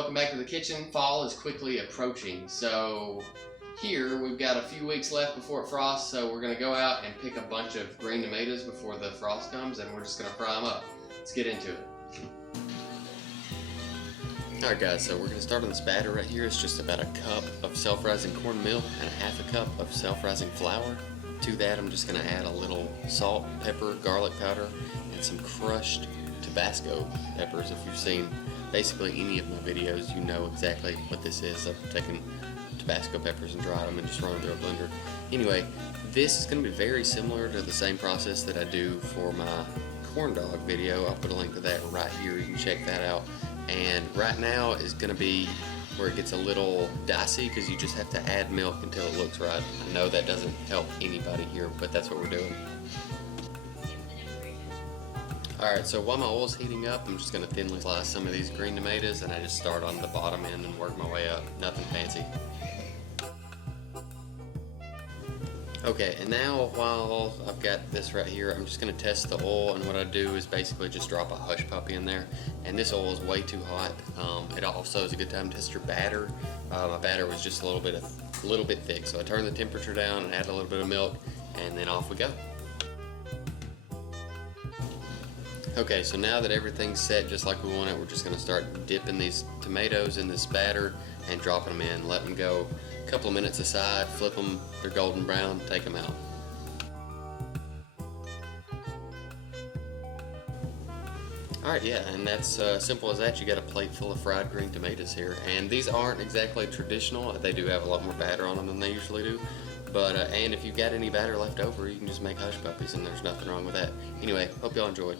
Welcome back to the kitchen. Fall is quickly approaching, so here we've got a few weeks left before it frosts, so we're going to go out and pick a bunch of green tomatoes before the frost comes, and we're just going to fry them up. Let's get into it. Alright guys, so we're going to start on this batter right here. It's just about a cup of self-rising cornmeal and a half a cup of self-rising flour. To that I'm just going to add a little salt, pepper, garlic powder, and some crushed Tabasco peppers. If you've seen basically any of my videos, you know exactly what this is. I've taken Tabasco peppers and dried them and just run them through a blender. Anyway, this is going to be very similar to the same process that I do for my corn dog video. I'll put a link to that right here. You can check that out. And right now is going to be where it gets a little dicey because you just have to add milk until it looks right. I know that doesn't help anybody here, but that's what we're doing. Alright, so while my oil's heating up, I'm just going to thinly slice some of these green tomatoes, and I just start on the bottom end and work my way up. Nothing fancy. Okay, and now while I've got this right here, I'm just going to test the oil, and what I do is basically just drop a hush puppy in there. And this oil is way too hot. It also is a good time to test your batter. My batter was just a little bit thick, so I turn the temperature down and add a little bit of milk, and then off we go. Okay, so now that everything's set just like we want it, we're just going to start dipping these tomatoes in this batter and dropping them in. Let them go a couple of minutes aside, flip them, they're golden brown, take them out. Alright, yeah, and that's simple as that. You got a plate full of fried green tomatoes here. And these aren't exactly traditional. They do have a lot more batter on them than they usually do. But, and if you've got any batter left over, you can just make hush puppies, and there's nothing wrong with that. Anyway, hope y'all enjoyed.